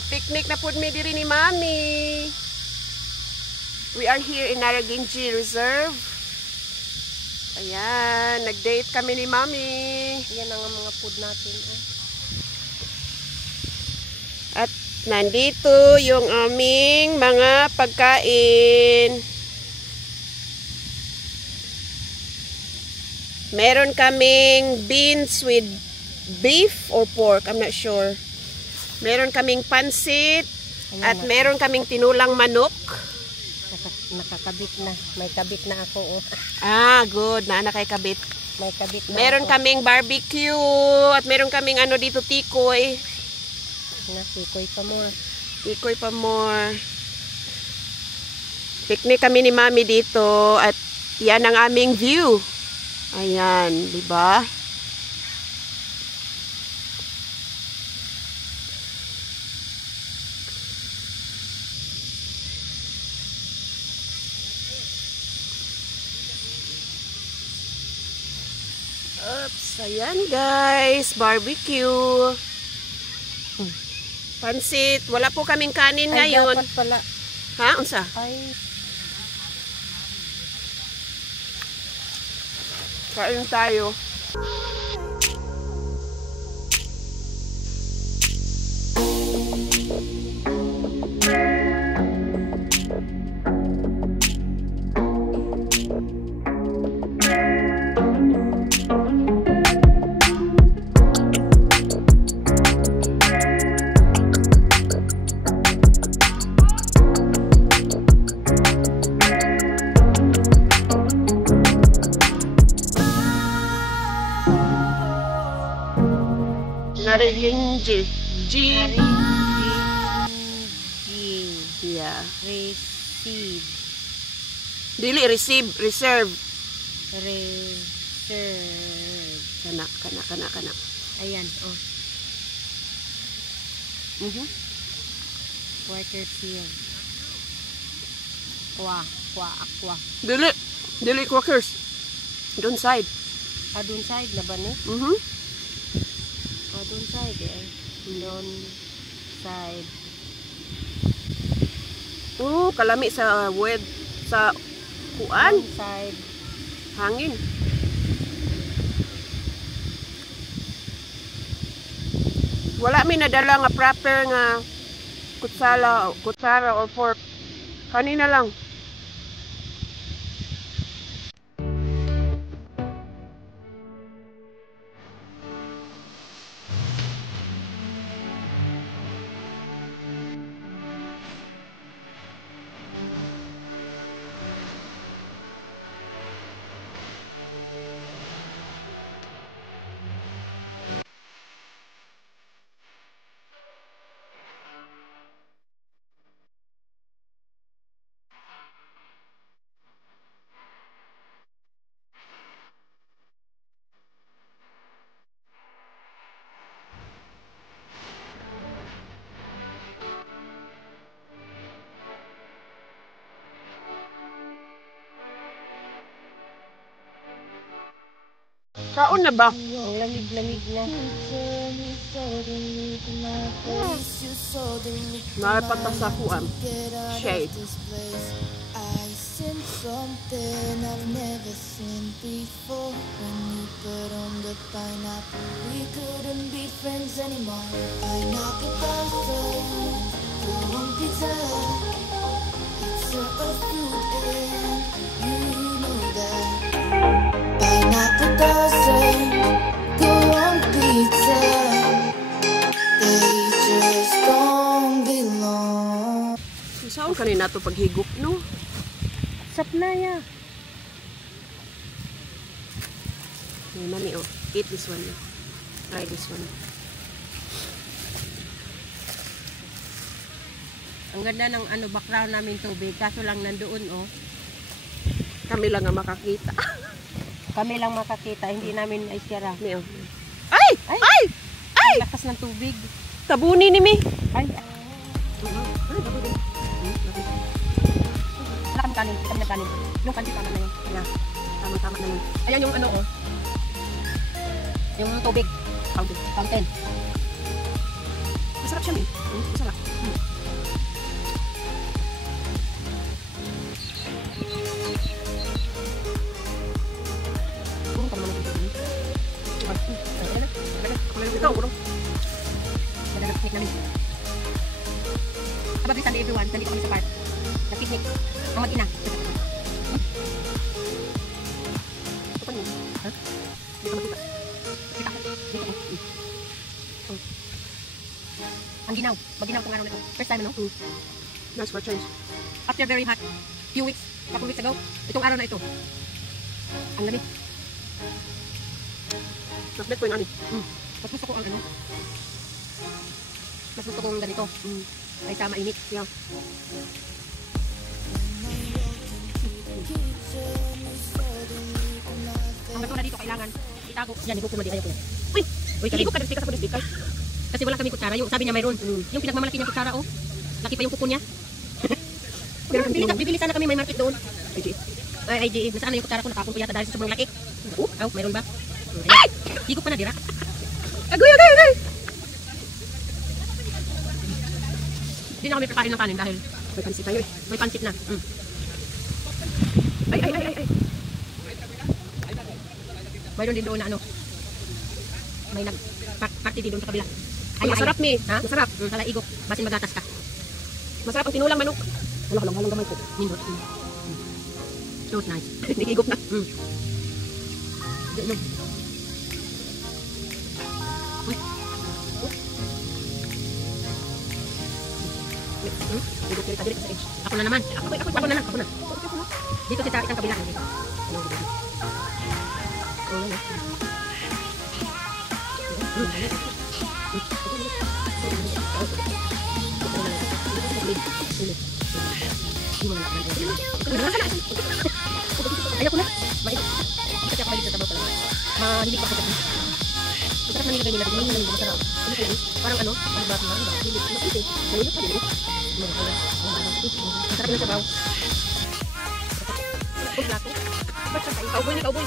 Nag-picnic na po mi diri ni Mami. We are here in Naraginji Reserve. Ayan, nag-date kami ni Mami. Yan ang mga food natin. At nandito yung aming mga pagkain. Meron kaming beans with beef or pork, I'm not sure. Meron kaming pansit. At meron kaming tinulang manok. Nakakabit na. May kabit na ako. Ah, good. Naana kay kabit. May kabit na meron ako. kaming barbecue. At meron kaming ano dito, tikoy. Tikoy pa more. Tikoy pa more. Picnic kami ni Mami dito. At yan ang aming view. Ayan, di ba? Oops, ayan guys, barbecue. Pansit, wala po kaming kanin ngayon. Dapat pala. Ha? Unsa? Ay. Kain tayo. Naraginji. Yeah. Receive. Dili receive, reserve. Reserve. Kana. Ayan, oh. Quarter field. Aqua. Dili quakers. Doon side. Doon side na ba ni? Doon side eh. Doon side. Kalami sa wed sa kuan. Doon side. Hangin. Wala mi nadala nga proper nga kutsara or fork. Kanina lang. Kaon na ba? Ang lamig-lamig na. Nalapata sa kuan. Shade. I seen something I've never seen before. When you put on the pineapple, we couldn't be friends anymore. Pineapple butter, on pizza. It's a fruit and you know that. Pineapple doesn't go on pizza. They just don't belong. Saan kanina to paghigop, no? Sap na ya. Hey, Mami, oh. Eat this one. Try this one. Ang ganda ng background namin tubig. Kaso lang nandoon, oh. Kami lang nga makakita. Kami lang makakita. Hindi namin maisira. Mi, oh. Ay! Ang lakas ng tubig. Tabuni ni mi. Ay! Wala kami kanin. Kami na kanin. Yung kanti tama na yun. Yeah. Tama na yun. Ayan yung oh. Yung tubig. Fountain. Masarap siya, mi. Masarap. Ikaw, urong. Nag-picnic namin. Abag Sunday everyone, nandito kami sa park. Nag-picnic. Ang mag-ina. Ha? Dito makita. Kita. Dito ko. Ang ginaw. Maginaw tong araw na ito. First time, no? Nice for change. After very hot, few weeks, couple weeks ago, itong araw na ito. Ang lamig. Mas bet ko yung ani. Mas gusto ko ang ano. Mas gusto kong ganito. Kaysa mainit. Yeah. Ang basura dito kailangan itago. Yan, igup ko mali. Ayaw ko. Uy! Uy, kali. Ikaw ka nagpika sa pulis bikay. Kasi wala kami kutsara. Yung sabi niya mayroon. Yung pinagmamalaki niya kutsara, oh. Laki pa yung kuko niya. Bibili sana kami, may market doon. IGE. Ay, IGE. Nasaan na yung kutsara ko? Nakapon ko yata dahil sa sobrang laki. Oh, mayroon ba? Ay! Higop pa na, dira. Agoy, agoy, agoy! Hindi na kami kakain ng kanin dahil May pansit tayo eh. may pansit na. Ay, ay, ay, ay, ay. Mayroon din doon na ano. May nag-party din doon sa kabila. Masarap ni. Ha? Masarap. Kala igop. Basin magatas ka. Masarap ang tinulang manok. Halang gamay ko. Nindot. So nice. Nagigop na. Hindi, no. Nagigop ka rin sa edge. Ako na naman. Ako na lang. Ako na. Dito kita isang kabila. Dito. Oh, yan. Ayaw ko na. Mainit. Kasi ako malig sa sabaw pala. Mahilig ako sa sabaw. Masarap na nilagay nila. Mahilig ako masarap. Parang ano? Ano ba? Mahilig. Masarap. Mahilig pa rin. Masarap na sabaw. Ang plato. Ba't sa tayo? Kauboy na kauboy.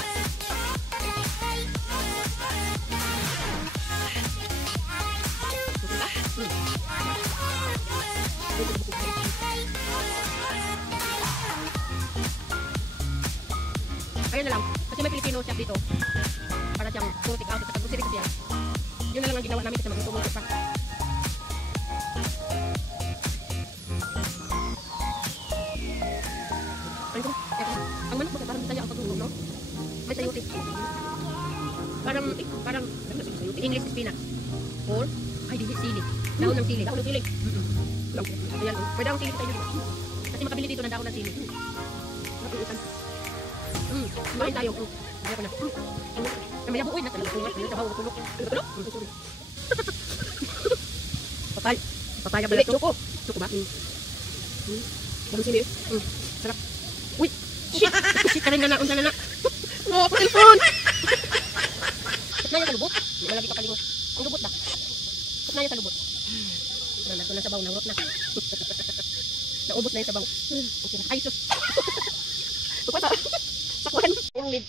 Ayun na lang. Kasi may Filipino shop dito. Para siyang puro take out at grocery kasi yan. Yun na lang ang ginawa namin kasi magtutulog pa. Ayun ko na. Ang manok ba? Parang bisaya ang pagtulog, no? May sayote. Parang English spinach. Or, ay, hindi, sili. Dahon ng sili. Dahon ng sili. Ayan, oh. May dahon sili tayo dito. Kasi makabili dito ng dahon ng sili. Napiitan. Kumain tayo. Ayaw ko na. May nabuoy na talaga. May sabaw na tulog. Sorry. Papay. Papaya pala Dili, ito. choco. Choco ba? Dahon sili. Sarap. Uy! Shit! Shit ka rin na na. Unsa na na. No, ako cellphone. Ba't na yan sa lubot? Hindi malagi ka palingon. Ang lubot ba? Ba't na yan sa lubot? Ito na sabaw. Nangrot na. Naubos na yung sabaw. Okay na. Ay, sus! Sakwan. Yung lid.